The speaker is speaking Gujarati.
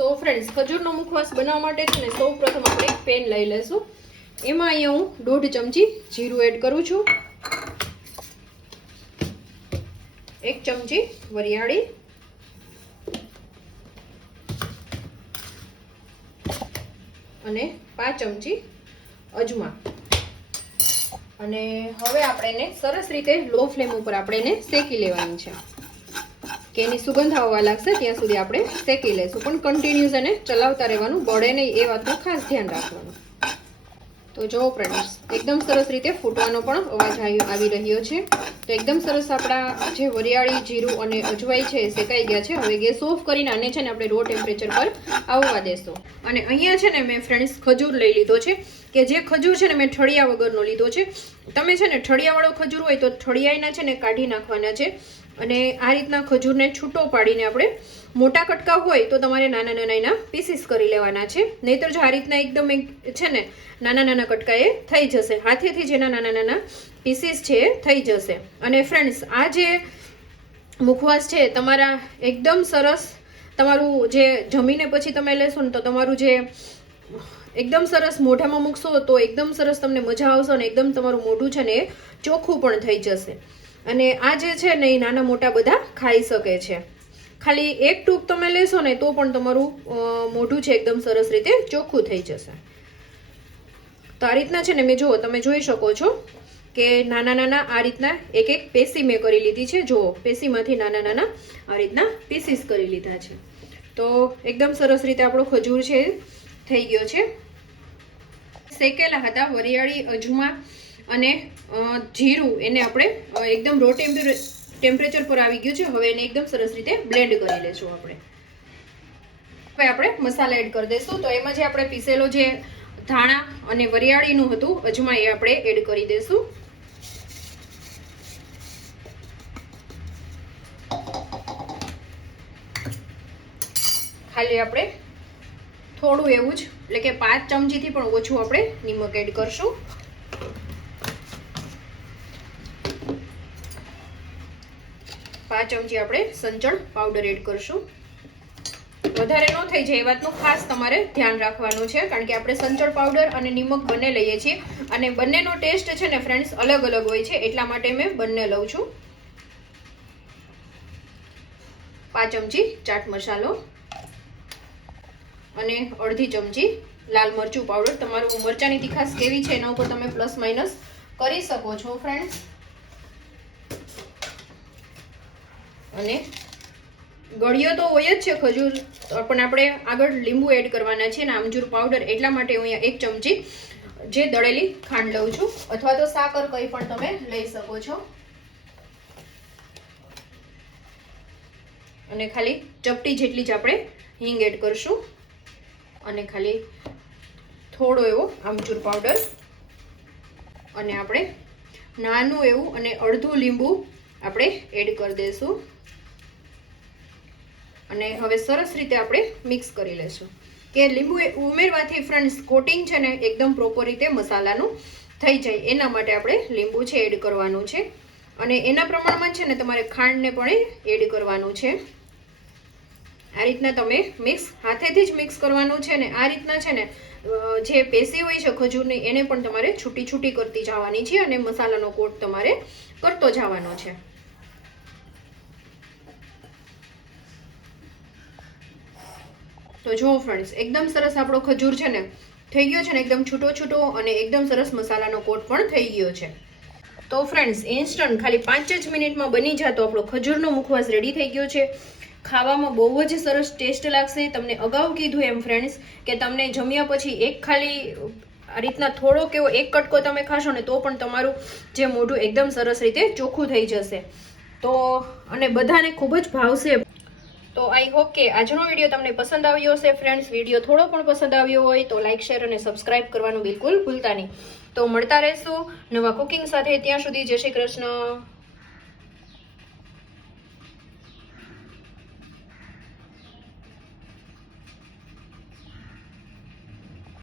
તો ફ્રેન્ડ્સ, ખજૂરનો મુખવાસ બનાવવા માટે છે ને સૌપ્રથમ આપણે એક પેન લઈ લઈશું. એમાં અહીંયા હું 1.5 ચમચી જીરું એડ કરું છું, 1 ચમચી વરિયાળી, અને 5 ચમચી અજમા. અને હવે આપણે એને સરસ રીતે લો ફ્લેમ ઉપર આપણે એને શેકી લેવાની છે કે એની સુગંધ આવવા લાગશે ત્યાં સુધી આપણે શેકી લઈશું. પણ કન્ટિન્યુઅસ એને ચલાવતા રહેવાનું, બળે નહીં એ વાતનું ખાસ ધ્યાન રાખવાનું. તો જો ફ્રેન્ડ્સ, એકદમ સરસ રીતે ફૂટવાનો પણ અવાજ આવી રહ્યો છે. તો એકદમ સરસ આપણા જે વરિયાળી, જીરું અને અજવાઈ છે એ શેકાઈ ગયા છે. હવે ગેસ ઓફ કરીને આને છે ને આપણે રો ટેમ્પરેચર પર આવવા દેશું. અને અહીંયા છે ને મેં ફ્રેન્ડ્સ ખજૂર લઈ લીધો છે, કે જે ખજૂર છે ને મેં ઠળિયા વગરનો લીધો છે. તમે છે ને ઠળિયાવાળો ખજૂર હોય તો ઠળિયાના છે ને કાઢી નાખવાના છે. અને આ રીતના ખજૂરને છૂટો પાડીને આપણે, મોટા કટકા હોય તો તમારે નાના નાના પીસીસ કરી લેવાના છે. નહીતર જો આ રીતના એકદમ છે ને નાના નાના કટકા એ થઈ જશે, હાથેથી જેના નાના નાના પીસીસ છે એ થઈ જશે. અને ફ્રેન્ડ્સ, આ જે મુખવાસ છે તમારા એકદમ સરસ, તમારું જે જમીને પછી તમે લેશો ને તો તમારું જે એકદમ સરસ મોઢામાં મૂકશો તો એકદમ સરસ તમને મજા આવશે, અને એકદમ તમારું મોઢું છે ને એ ચોખ્ખું પણ થઈ જશે. અને આ જે છે ને એ નાના મોટા બધા ખાઈ શકે છે. ખાલી એક ટૂંક તમે લેશો ને તો પણ તમારું મોઢું છે એકદમ સરસ રીતે ચોખ્ખું થઈ જશે. તો આ રીતના છે ને મેં જુઓ, તમે જોઈ શકો છો કે નાના નાના આ રીતના એક એક પેસી મેં કરી લીધી છે. જુઓ, પેસીમાંથી નાના નાના આ રીતના પીસીસ કરી લીધા છે. તો એકદમ સરસ રીતે આપણો ખજૂર છે થઈ ગયો છે. શેકેલા હતા વરિયાળી, અજમા અને જીરું, એને આપણે એકદમ રો ટેમ્પરેચર પર આવી ગયું છે. હવે એને એકદમ સરસ રીતે બ્લેન્ડ કરી લેશું આપણે. હવે આપણે મસાલા એડ કરી દઈશું. તો એમાં જે આપણે પીસેલો જે ધાણા અને વરિયાળીનું હતું, અજમા, એ આપણે એડ કરી દઈશું. ખાલી આપણે થોડું એવું જ, એટલે કે 5 ચમચીથી પણ ઓછું આપણે નિમક એડ કરશું. ચમચી આપણે સંચળ પાવડર એડ કરશું. વધારે ન થઈ જાય એ વાતનું ખાસ તમારે ધ્યાન રાખવાનું છે, કારણ કે આપણે સંચળ પાવડર અને નિમક બંને લઈએ છીએ, અને બંનેનો ટેસ્ટ છે ને ફ્રેન્ડ્સ અલગ અલગ હોય છે, એટલા માટે મેં બંને લઉં છું. 5 ચમચી ચાટ મસાલો અને અડધી ચમચી લાલ મરચું પાવડર. તમારું મરચાની તીખાશ કેવી છે એના ઉપર તમે પ્લસ માઇનસ કરી શકો છો ફ્રેન્ડ્સ. અને ગળ્યો તો હોય જ છે ખજૂર, પણ આપણે આગળ લીંબુ એડ કરવાના છે ને આમચૂર પાવડર, એટલા માટે હું અહીંયા 1 ચમચી જે દળેલી ખાંડ લઉં છું, અથવા તો સાકર કંઈ પણ તમે લઈ શકો છો. અને ખાલી ચપટી જેટલી જ આપણે હિંગ એડ કરશું, અને ખાલી થોડો એવો આમચૂર પાવડર, અને આપણે નાનું એવું અને અડધું લીંબુ આપણે એડ કરી દઈશું. અને હવે સરસ રીતે આપણે મિક્સ કરી લેશું, કે લીંબુ ઉમેરવાથી ફ્રેન્ડ્સ કોટિંગ છે ને એકદમ પ્રોપર રીતે મસાલાનું થઈ જાય, એના માટે આપણે લીંબુ છે એડ કરવાનું છે. અને એના પ્રમાણમાં છે ને તમારે ખાંડને પણ એડ કરવાનું છે. આ રીતના તમે મિક્સ, હાથેથી જ મિક્સ કરવાનું છે. ને આ રીતના છે ને જે પેસી હોય છે ખજૂરની, એને પણ તમારે છૂટી છૂટી કરતી જવાની છે, અને મસાલાનો કોટ તમારે કરતો જવાનો છે. તો જો ફ્રેન્ડ્સ, એકદમ સરસ આપણો ખજૂર છે ને થઈ ગયો છે ને એકદમ છૂટો છૂટો, અને એકદમ સરસ મસાલાનો કોટ પણ થઈ ગયો છે. તો ફ્રેન્ડ્સ, ઇન્સ્ટન્ટ ખાલી 5 જ મિનિટમાં બની જતો આપણો ખજૂરનો મુખવાસ રેડી થઈ ગયો છે. ખાવામાં બહુ જ સરસ ટેસ્ટ લાગશે. તમને અગાઉ કીધું એમ ફ્રેન્ડ્સ, કે તમને જમ્યા પછી એક ખાલી આ રીતના થોડો કેવો એક કટકો તમે ખાશો ને તો પણ તમારું જે મોઢું એકદમ સરસ રીતે ચોખ્ખું થઈ જશે. તો અને બધાને ખૂબ જ ભાવશે. તો આઈ હોપ કે આજનો વિડીયો તમને પસંદ આવ્યો હશે ફ્રેન્ડ્સ. વિડીયો થોડો પણ પસંદ આવ્યો હોય તો લાઇક, શેર અને સબસ્ક્રાઇબ કરવાનું બિલકુલ ભૂલતા નહીં. તો મળતા રહેશું નવા કુકિંગ સાથે. ત્યાં સુધી જય શ્રી કૃષ્ણ.